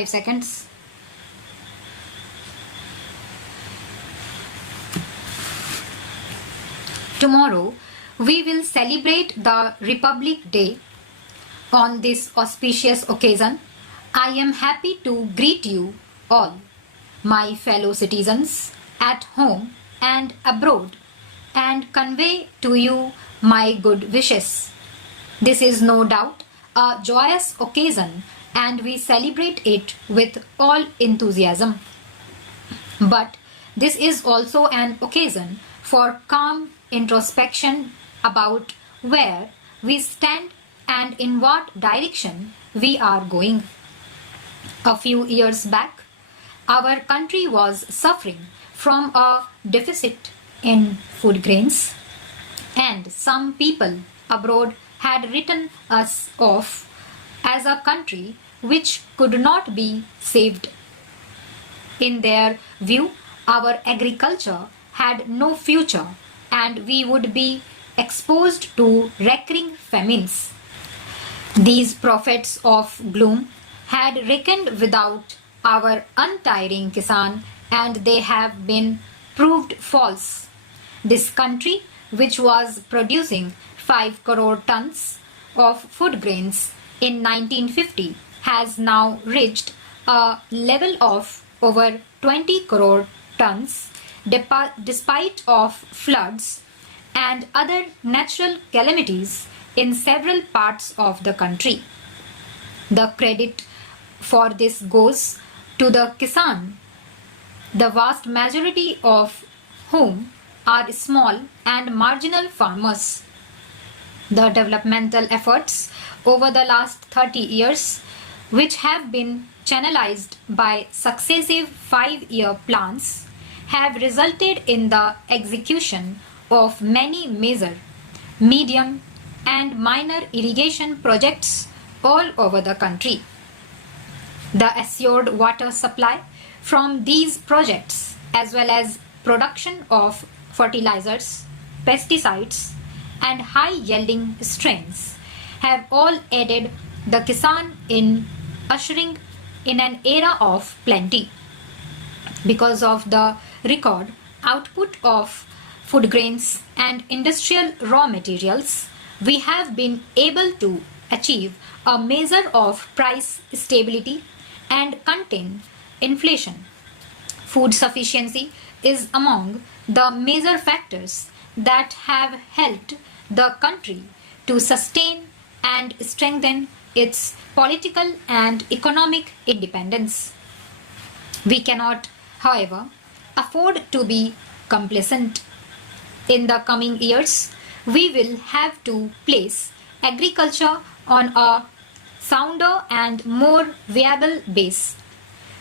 5 seconds. Tomorrow, we will celebrate the Republic Day. On this auspicious occasion, I am happy to greet you all, my fellow citizens, at home and abroad, and convey to you my good wishes. This is no doubt a joyous occasion, and we celebrate it with all enthusiasm. But this is also an occasion for calm introspection about where we stand and in what direction we are going. A few years back, our country was suffering from a deficit in food grains, and some people abroad had written us off as a country which could not be saved. In their view, our agriculture had no future and we would be exposed to recurring famines. These prophets of gloom had reckoned without our untiring Kisan, and they have been proved false. This country, which was producing 5 crore tons of food grains in 1950, has now reached a level of over 20 crore tons despite of floods and other natural calamities in several parts of the country. The credit for this goes to the Kisan, the vast majority of whom are small and marginal farmers. The developmental efforts over the last 30 years, which have been channelized by successive 5-year plans, have resulted in the execution of many major, medium, and minor irrigation projects all over the country. The assured water supply from these projects, as well as production of fertilizers, pesticides, and high-yielding strains, have all aided the Kisan in ushering in an era of plenty. Because of the record output of food grains and industrial raw materials, we have been able to achieve a measure of price stability and contain inflation. Food sufficiency is among the major factors that have helped the country to sustain and strengthen its political and economic independence. We cannot, however, afford to be complacent. In the coming years, we will have to place agriculture on a sounder and more viable base.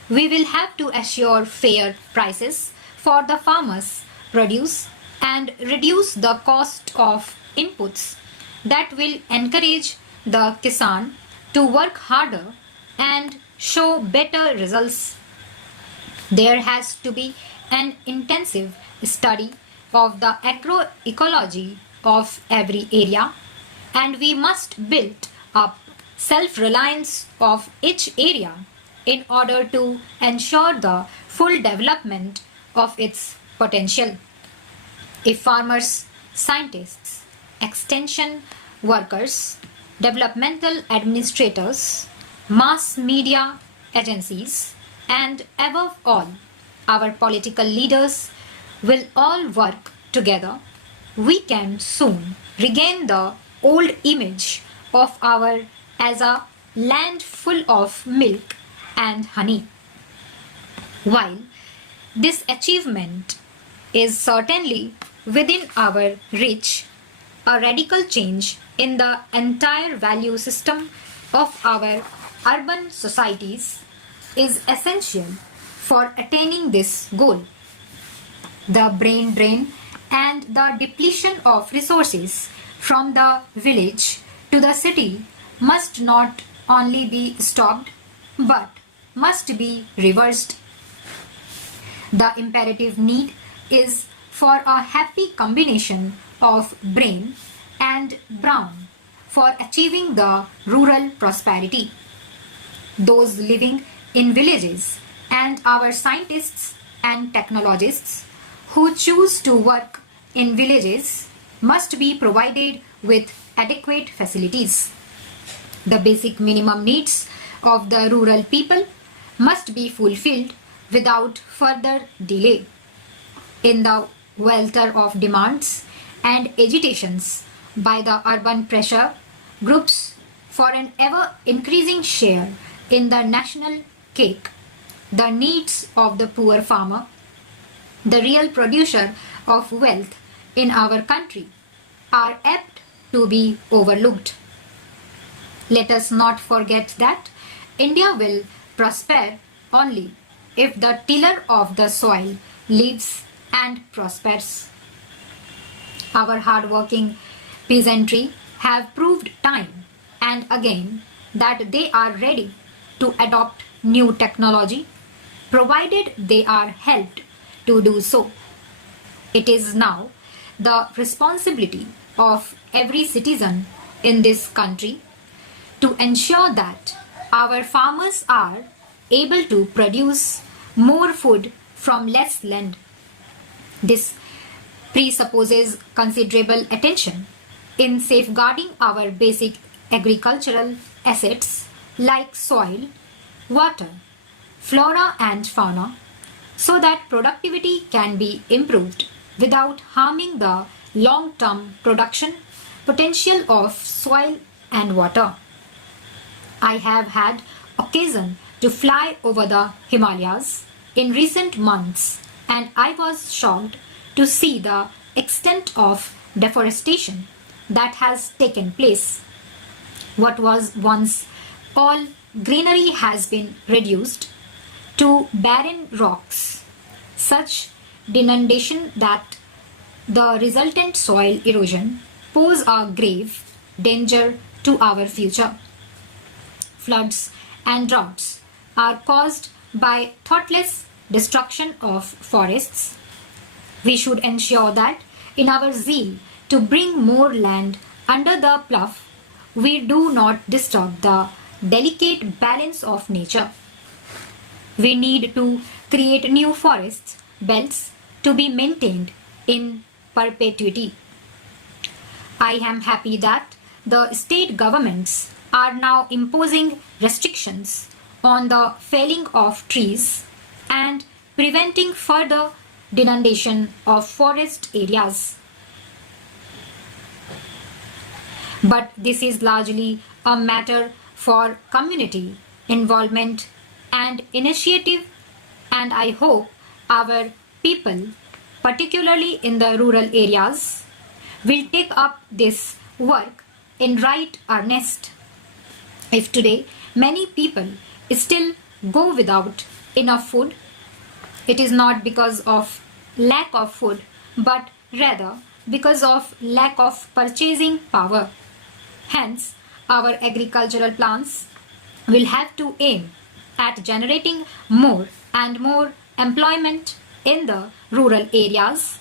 We will have to assure fair prices for the farmers' produce and reduce the cost of inputs that will encourage the Kisan to work harder and show better results. There has to be an intensive study of the agroecology of every area, and we must build up self-reliance of each area in order to ensure the full development of its potential. If farmers, scientists, extension workers, developmental administrators, mass media agencies, and above all, our political leaders will all work together, we can soon regain the old image of our as a land full of milk and honey. While this achievement is certainly within our reach, a radical change in the entire value system of our urban societies is essential for attaining this goal. The brain drain and the depletion of resources from the village to the city must not only be stopped but must be reversed. The imperative need is for a happy combination of brain and brown for achieving the rural prosperity. Those living in villages, and our scientists and technologists who choose to work in villages must be provided with adequate facilities. The basic minimum needs of the rural people must be fulfilled without further delay. In the welter of demands and agitations by the urban pressure groups for an ever increasing share in the national cake, the needs of the poor farmer, the real producer of wealth in our country, are apt to be overlooked. Let us not forget that India will prosper only if the tiller of the soil lives and prospers. Our hard-working peasantry have proved time and again that they are ready to adopt new technology, provided they are helped to do so. It is now the responsibility of every citizen in this country to ensure that our farmers are able to produce more food from less land. This presupposes considerable attention in safeguarding our basic agricultural assets like soil, water, flora and fauna, so that productivity can be improved without harming the long-term production potential of soil and water. I have had occasion to fly over the Himalayas in recent months, and I was shocked to see the extent of deforestation that has taken place. What was once all greenery has been reduced to barren rocks, such denudation that the resultant soil erosion pose a grave danger to our future. Floods and droughts are caused by thoughtless destruction of forests. We should ensure that in our zeal to bring more land under the plough, we do not disturb the delicate balance of nature. We need to create new forest belts to be maintained in perpetuity. I am happy that the state governments are now imposing restrictions on the felling of trees and preventing further denudation of forest areas. But this is largely a matter for community involvement and initiative, and I hope our people, particularly in the rural areas, will take up this work in right earnest. If today many people still go without enough food, it is not because of lack of food, but rather because of lack of purchasing power. Hence, our agricultural plans will have to aim at generating more and more employment in the rural areas,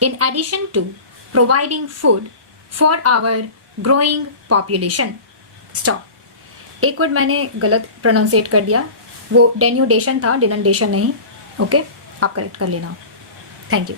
in addition to providing food for our growing population. Stop. एक word मैंने गलत pronunciate कर दिया, वो denudation था, डिनंडेशन नहीं. Okay, आप correct कर लेना. Thank you.